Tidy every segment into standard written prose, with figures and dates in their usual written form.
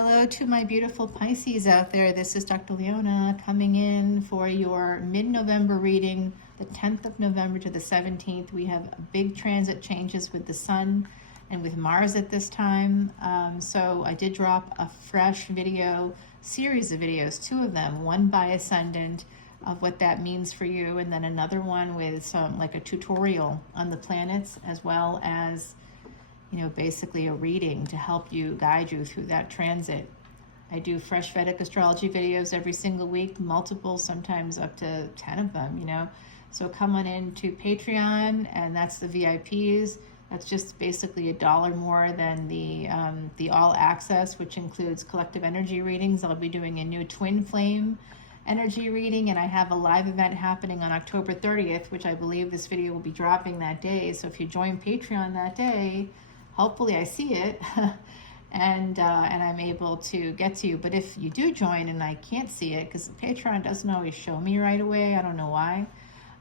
Hello to my beautiful Pisces out there. This is Dr. Leona coming in for your mid-November reading, the 10th of November to the 17th. We have big transit changes with the Sun and with Mars at this time. So I did drop a fresh video, series of videos, two of them, one by Ascendent of what that means for you, and then another one with some like a tutorial on the planets, as well as basically a reading to help you, guide you through that transit. I do fresh Vedic Astrology videos every single week, multiple, sometimes up to 10 of them, So come on in to Patreon, and that's the VIPs. That's just basically $1 more than the all access, which includes collective energy readings. I'll be doing a new twin flame energy reading, and I have a live event happening on October 30th, which I believe this video will be dropping that day. So if you join Patreon that day, hopefully I see it and I'm able to get to you. But if you do join and I can't see it, because Patreon doesn't always show me right away, I don't know why.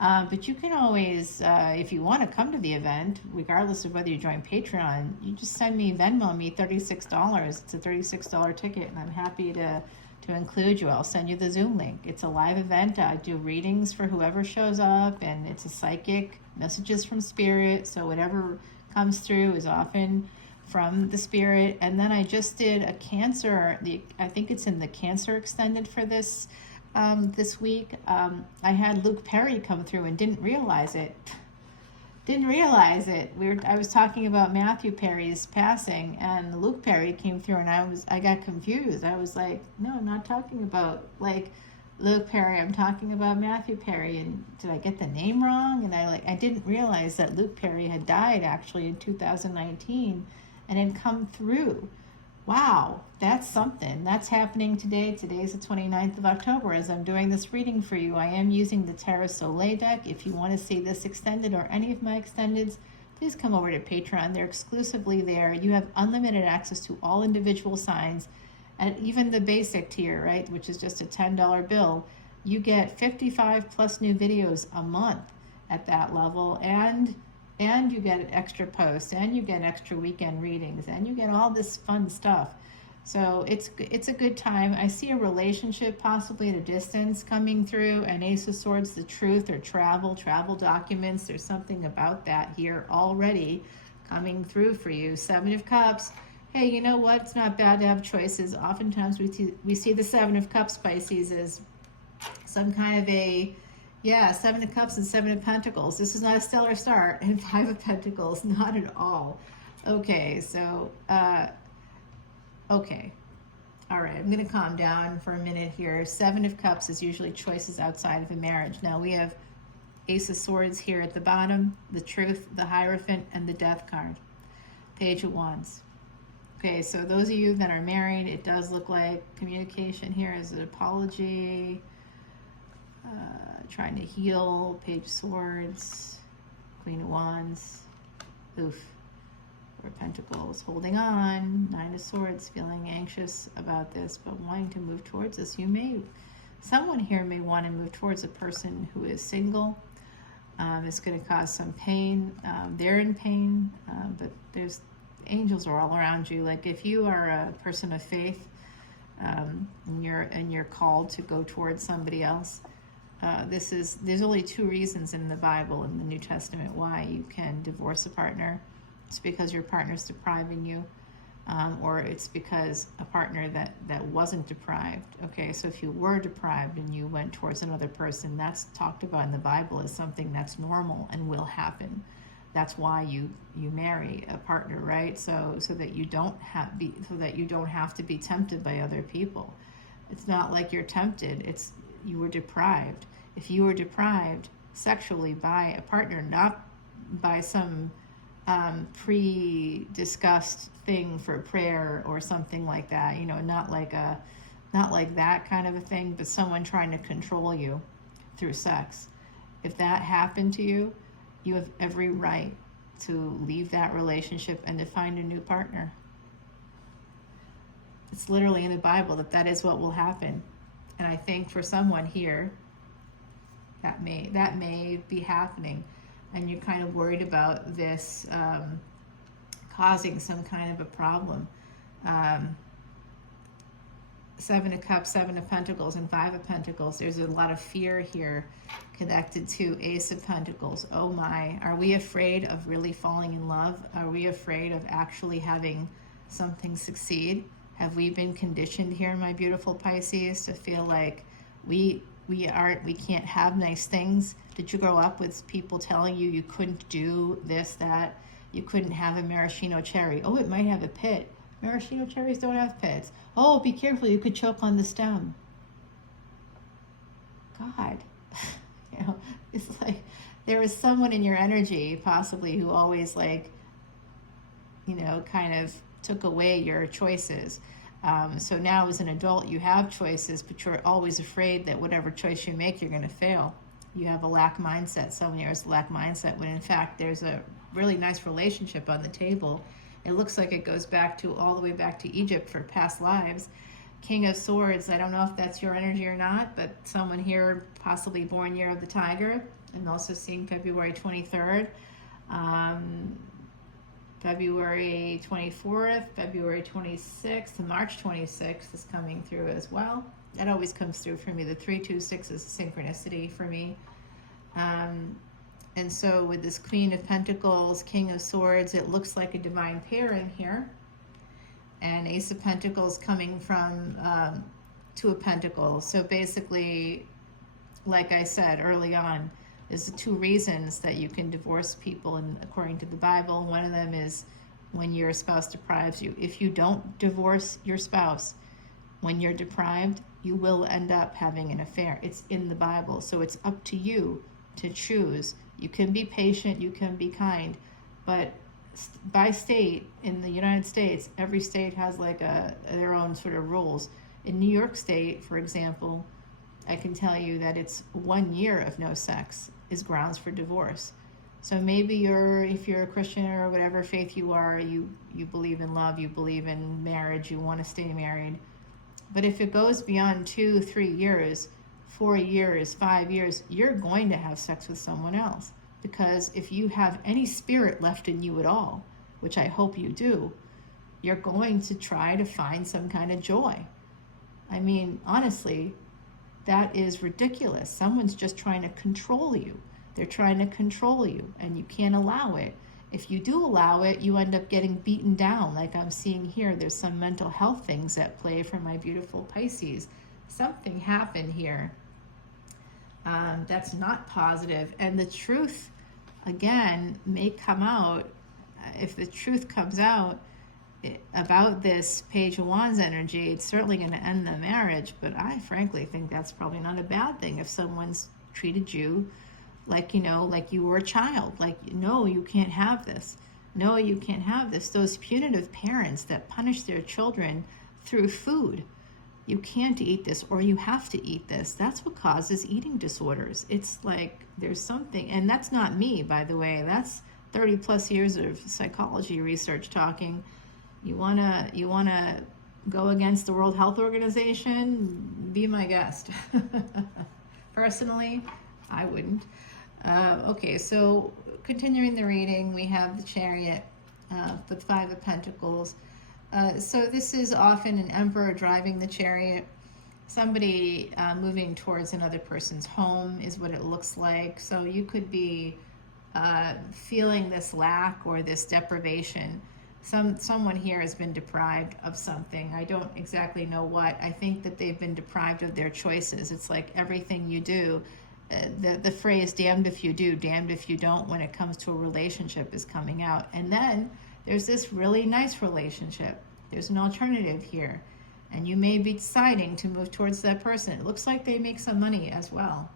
But you can always, if you want to come to the event, regardless of whether you join Patreon, you just send me, Venmo me $36. It's a $36 ticket, and I'm happy to include you. I'll send you the Zoom link. It's a live event. I do readings for whoever shows up, and it's a psychic, messages from spirit. So whatever comes through is often from the spirit. And then I just did a Cancer, I think it's in the Cancer extended for this week. I had Luke Perry come through and didn't realize it. I was talking about Matthew Perry's passing, and Luke Perry came through, and I got confused. I was like, no, I'm not talking about Luke Perry, I'm talking about Matthew Perry. And did I get the name wrong? And I didn't realize that Luke Perry had died actually in 2019 and had come through. Wow, that's something. That's happening today. Today's the 29th of October. As I'm doing this reading for you, I am using the Tarot Soleil deck. If you want to see this extended or any of my extendeds, please come over to Patreon. They're exclusively there. You have unlimited access to all individual signs, and even the basic tier, right, which is just a $10 bill. You get 55 plus new videos a month at that level, and you get extra posts, and you get extra weekend readings, and you get all this fun stuff. So it's a good time. I see a relationship possibly at a distance coming through, and Ace of Swords, the truth, or travel documents. There's something about that here already coming through for you. Seven of Cups. Hey, you know what? It's not bad to have choices. Oftentimes we see the Seven of Cups, Pisces, as some kind of Seven of Cups and Seven of Pentacles. This is not a stellar start. And Five of Pentacles, not at all. Okay, so, okay. All right, I'm going to calm down for a minute here. Seven of Cups is usually choices outside of a marriage. Now we have Ace of Swords here at the bottom, the Truth, the Hierophant, and the Death card. Page of Wands. Okay, so those of you that are married, it does look like communication here is an apology, trying to heal. Page of Swords, Queen of Wands, Four of Pentacles, holding on. Nine of Swords, feeling anxious about this, but wanting to move towards this. Someone here may want to move towards a person who is single. It's going to cause some pain. They're in pain, but angels are all around you. Like if you are a person of faith, and you're called to go towards somebody else, there's only two reasons in the Bible, in the New Testament, why you can divorce a partner. It's because your partner's depriving you, or it's because a partner that wasn't deprived. Okay, so if you were deprived and you went towards another person, that's talked about in the Bible as something that's normal and will happen. That's why you marry a partner, right? So that you don't have to be tempted by other people. It's not like you're tempted. It's you were deprived. If you were deprived sexually by a partner, not by some pre-discussed thing for prayer or something like that, not like that kind of a thing, but someone trying to control you through sex. If that happened to you, you have every right to leave that relationship and to find a new partner. It's literally in the Bible that is what will happen. And I think for someone here, that may be happening. And you're kind of worried about this causing some kind of a problem. Seven of Cups, Seven of Pentacles, and Five of Pentacles. There's a lot of fear here connected to Ace of Pentacles. Oh my, are we afraid of really falling in love? Are we afraid of actually having something succeed? Have we been conditioned here, my beautiful Pisces, to feel like we can't have nice things? Did you grow up with people telling you you couldn't do this, that? You couldn't have a maraschino cherry. Oh, it might have a pit. Maraschino cherries don't have pits. Oh, be careful, you could choke on the stem. God, you know, it's like there is someone in your energy possibly who always, like, you know, kind of took away your choices. So now as an adult, you have choices, but you're always afraid that whatever choice you make, you're going to fail. You have a lack mindset. Someone here has a lack mindset when in fact there's a really nice relationship on the table. It looks like it goes back to all the way back to Egypt for past lives. King of Swords, I don't know if that's your energy or not, but someone here possibly born year of the tiger. And also seeing February 23rd, February 24th, February 26th, and March 26th is coming through as well. That always comes through for me. The 326 is synchronicity for me. And so with this Queen of Pentacles, King of Swords, it looks like a divine pairing here. And Ace of Pentacles coming from Two of Pentacles. So basically, like I said early on, there's the two reasons that you can divorce people, and according to the Bible, one of them is when your spouse deprives you. If you don't divorce your spouse, when you're deprived, you will end up having an affair. It's in the Bible, so it's up to you to choose. You can be patient, you can be kind, but by state, in the United States, every state has like their own sort of rules. In New York State, for example, I can tell you that it's 1 year of no sex is grounds for divorce. So maybe if you're a Christian or whatever faith you are, you believe in love, you believe in marriage, you want to stay married. But if it goes beyond 2, 3 years, 4 years, 5 years, you're going to have sex with someone else. Because if you have any spirit left in you at all, which I hope you do, you're going to try to find some kind of joy. I mean, honestly, that is ridiculous. Someone's just trying to control you. They're trying to control you, and you can't allow it. If you do allow it, you end up getting beaten down, like I'm seeing here. There's some mental health things at play for my beautiful Pisces. Something happened here that's not positive, and the truth, again, may come out. If the truth comes out about this Page of Wands energy, it's certainly going to end the marriage, but I frankly think that's probably not a bad thing if someone's treated you like, you know, like you were a child, like, no, you can't have this. No, you can't have this. Those punitive parents that punish their children through food. You can't eat this, or you have to eat this. That's what causes eating disorders. It's like there's something, and that's not me, by the way. That's 30 plus years of psychology research talking. You wanna go against the World Health Organization? Be my guest. Personally, I wouldn't. Okay, so continuing the reading, we have the Chariot, the Five of Pentacles. So this is often an emperor driving the chariot. Somebody moving towards another person's home is what it looks like. So you could be feeling this lack or this deprivation. Someone here has been deprived of something. I don't exactly know what. I think that they've been deprived of their choices. It's like everything you do, the phrase damned if you do, damned if you don't when it comes to a relationship is coming out. And then there's this really nice relationship. There's an alternative here. And you may be deciding to move towards that person. It looks like they make some money as well.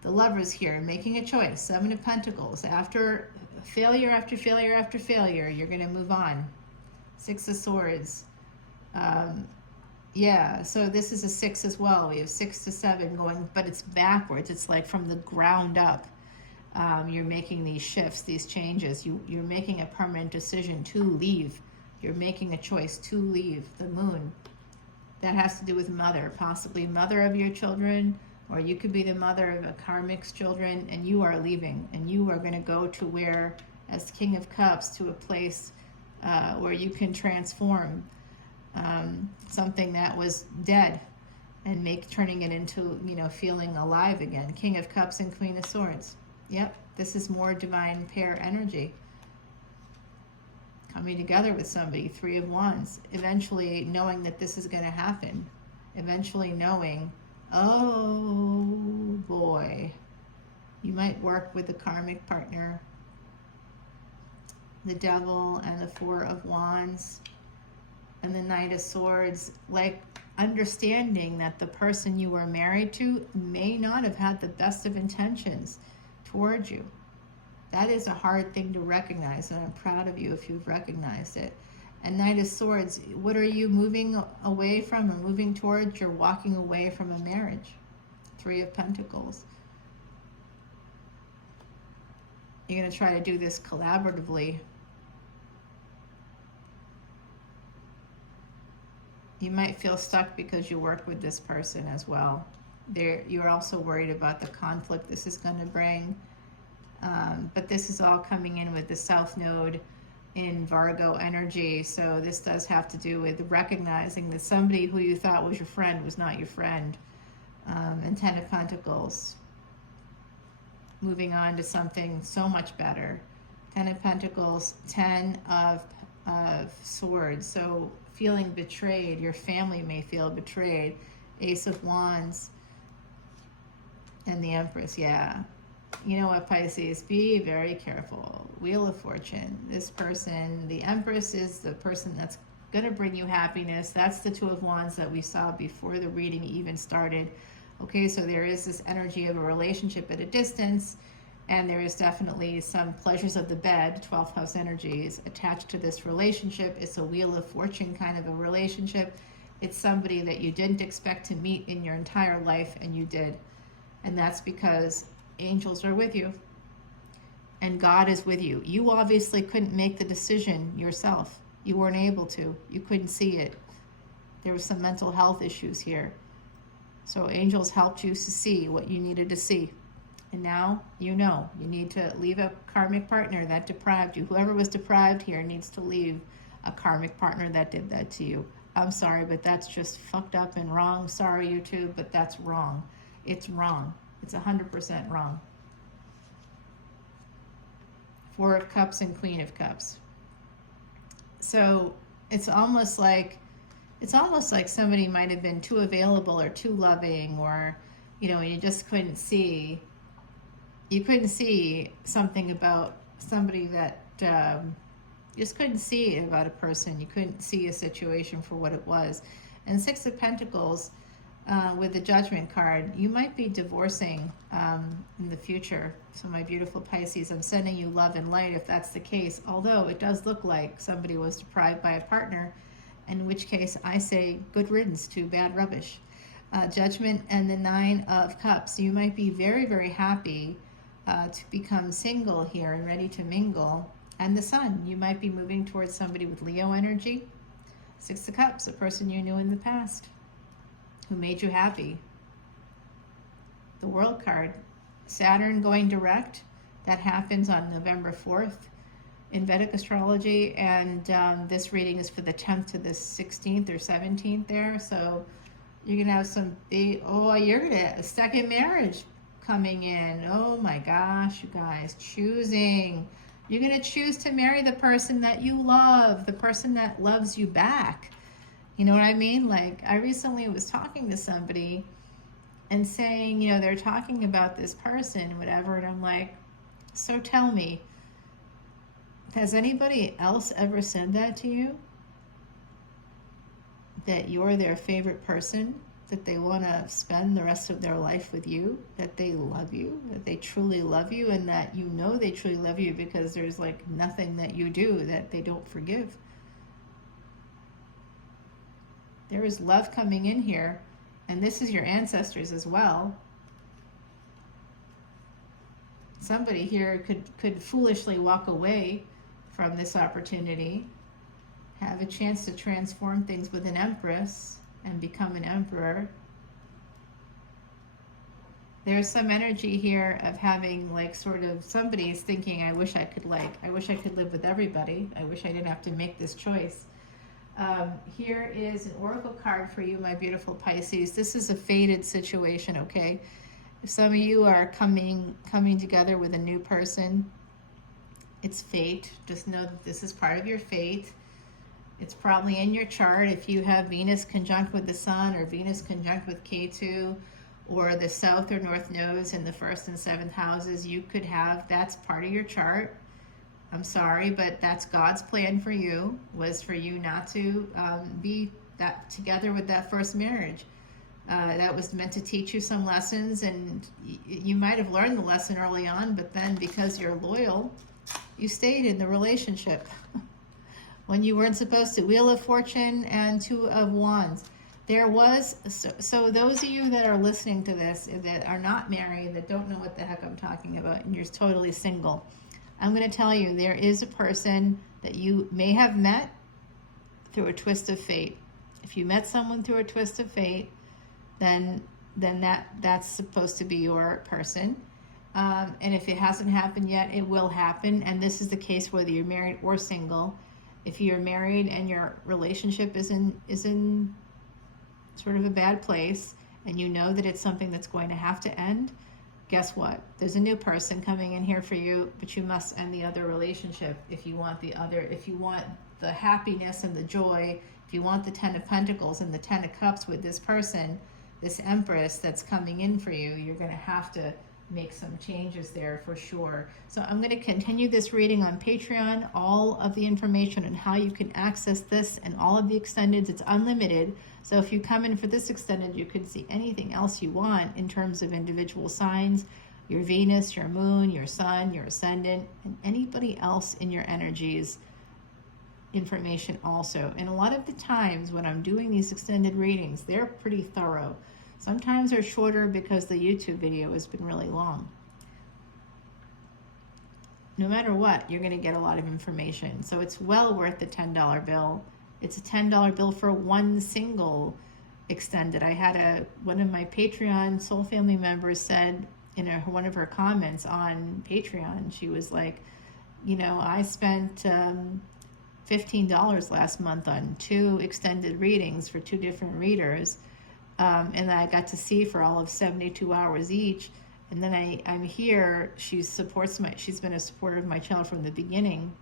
The Lovers here, making a choice. Seven of Pentacles. After failure after failure after failure, you're going to move on. Six of Swords. Yeah, so this is a 6 as well. We have 6 to 7 going, but it's backwards. It's like from the ground up. You're making these shifts, these changes. You're making a permanent decision to leave. You're making a choice to leave. The Moon. That has to do with mother, possibly mother of your children, or you could be the mother of a karmic's children, and you are leaving, and you are going to go to where, as King of Cups, to a place where you can transform. something that was dead and turning it into, feeling alive again. King of Cups and Queen of Swords. Yep, this is more divine pair energy. Coming together with somebody. Three of Wands. Eventually knowing that this is going to happen. Eventually knowing, oh boy, you might work with a karmic partner. The Devil and the Four of Wands and the Knight of Swords, like understanding that the person you were married to may not have had the best of intentions towards you. That is a hard thing to recognize, and I'm proud of you if you've recognized it. And Knight of Swords, what are you moving away from or moving towards? You're walking away from a marriage. Three of Pentacles. You're going to try to do this collaboratively. You might feel stuck because you work with this person as well. You're also worried about the conflict this is going to bring. But this is all coming in with the South Node in Virgo energy. So this does have to do with recognizing that somebody who you thought was your friend was not your friend. And Ten of Pentacles. Moving on to something so much better. Ten of Pentacles, Ten of Swords. So feeling betrayed. Your family may feel betrayed. Ace of Wands. And the Empress, yeah. You know what, Pisces? Be very careful. Wheel of Fortune. This person, the Empress, is the person that's going to bring you happiness. That's the Two of Wands that we saw before the reading even started. Okay, so there is this energy of a relationship at a distance, and there is definitely some pleasures of the bed, 12th house energies, attached to this relationship. It's a Wheel of Fortune kind of a relationship. It's somebody that you didn't expect to meet in your entire life, and you did. And that's because angels are with you, and God is with you. You obviously couldn't make the decision yourself. You weren't able to. You couldn't see it. There were some mental health issues here. So angels helped you to see what you needed to see. And now you know you need to leave a karmic partner that deprived you. Whoever was deprived here needs to leave a karmic partner that did that to you. I'm sorry, but that's just fucked up and wrong. Sorry, YouTube, but that's wrong. It's wrong. It's 100% wrong. Four of Cups and Queen of Cups. So it's almost like somebody might have been too available or too loving, or you just couldn't see. You couldn't see something about somebody that you just couldn't see about a person. You couldn't see a situation for what it was. And Six of Pentacles. With the Judgment card, you might be divorcing in the future. So my beautiful Pisces, I'm sending you love and light if that's the case, although it does look like somebody was deprived by a partner, in which case I say good riddance to bad rubbish. Judgment and the Nine of Cups. You might be very, very happy to become single here and ready to mingle. And the Sun, you might be moving towards somebody with Leo energy. Six of Cups, a person you knew in the past who made you happy. The World card, Saturn going direct. That happens on November 4th in Vedic Astrology, and this reading is for the 10th to the 16th or 17th there. So you're gonna have some big, you're gonna have a second marriage coming in. Oh my gosh, you guys, choosing. You're gonna choose to marry the person that you love, the person that loves you back. You know what I mean? Like, I recently was talking to somebody and saying, they're talking about this person, whatever, and I'm like, so tell me, has anybody else ever said that to you? That you're their favorite person, that they want to spend the rest of their life with you, that they love you, that they truly love you, and that they truly love you because there's like nothing that you do that they don't forgive. There is love coming in here, and this is your ancestors as well. Somebody here could foolishly walk away from this opportunity, have a chance to transform things with an Empress and become an Emperor. There's some energy here of having like sort of somebody's thinking, I wish I could live with everybody. I wish I didn't have to make this choice. Here is an oracle card for you, my beautiful Pisces. This is a fated situation, okay? If some of you are coming together with a new person, it's fate. Just know that this is part of your fate. It's probably in your chart. If you have Venus conjunct with the Sun, or Venus conjunct with Ketu, or the South or North nodes in the 1st and 7th houses, you could have, that's part of your chart. I'm sorry, but that's God's plan for you, was for you not to be that together with that first marriage. That was meant to teach you some lessons, and you might have learned the lesson early on, but then because you're loyal, you stayed in the relationship when you weren't supposed to. Wheel of Fortune and Two of Wands. There was, so those of you that are listening to this that are not married, that don't know what the heck I'm talking about, and you're totally single, I'm going to tell you, there is a person that you may have met through a twist of fate. If you met someone through a twist of fate, then that's supposed to be your person. And if it hasn't happened yet, it will happen. And this is the case whether you're married or single. If you're married and your relationship is in sort of a bad place, and you know that it's something that's going to have to end, guess what? There's a new person coming in here for you, but you must end the other relationship if you want if you want the happiness and the joy, if you want the 10 of Pentacles and the 10 of Cups with this person, this Empress that's coming in for you, you're going to have to make some changes there for sure. So I'm going to continue this reading on Patreon. All of the information on how you can access this and all of the extendeds, it's unlimited. So if you come in for this extended, you can see anything else you want in terms of individual signs, your Venus, your Moon, your Sun, your Ascendant, and anybody else in your energies information also. And a lot of the times when I'm doing these extended readings, they're pretty thorough. Sometimes they're shorter because the YouTube video has been really long. No matter what, you're going to get a lot of information. So it's well worth the $10 bill. It's a $10 bill for one single extended. I had one of my Patreon Soul Family members said in one of her comments on Patreon, she was like, you know, I spent $15 last month on 2 extended readings for 2 different readers. And I got to see for all of 72 hours each. And then I'm here, she's been a supporter of my channel from the beginning.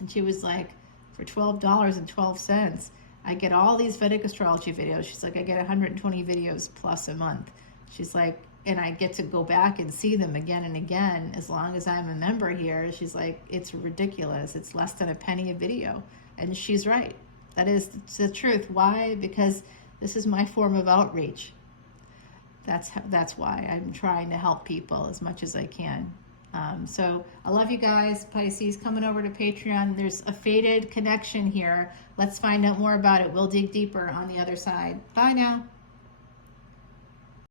And she was like, for $12.12, I get all these Vedic astrology videos. She's like, I get 120 videos plus a month. She's like, and I get to go back and see them again and again as long as I'm a member here. She's like, it's ridiculous. It's less than a penny a video. And she's right. That is the truth. Why? Because this is my form of outreach. That's why I'm trying to help people as much as I can. So I love you guys, Pisces. Coming over to Patreon. There's a fated connection here. Let's find out more about it. We'll dig deeper on the other side. Bye now.